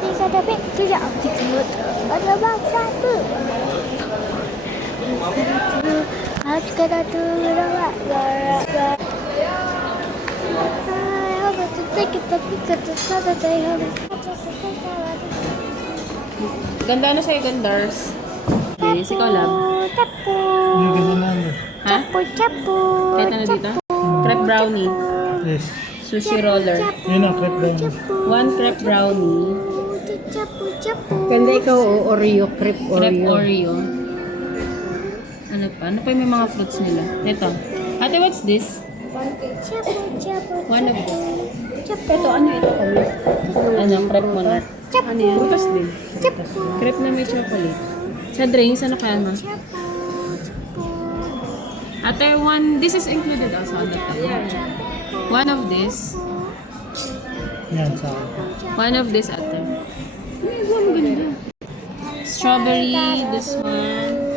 Tiga tapi tidak aktif. Ada bangsa tu. Harus kena tu rawat. Ganda na sa'yo, Gandars. Okay, si Collab. Capu. Yung ganyan lang. Ha? Capu. Kahit ano dito? Crepe brownie. Yes. Sushi roller. Yun ang crepe lang. One crepe brownie. Capu. Ganda ikaw, Oreo, crepe Crepe Oreo. Oreo. Ano pa? Ano pa yung may mga fruits nila? Ito. Ate, what's this? Capu. One of this. Ito, ano ito? Ano? Crepe monarch. Ano yan? Prutas din. Crepe na may chocolate. Sa drinks, ano kaya ma? Ate, this is included also on the tab. One of this. Yan, sa akin. One of this, ate. Ay, ang ganda. Strawberry, this one.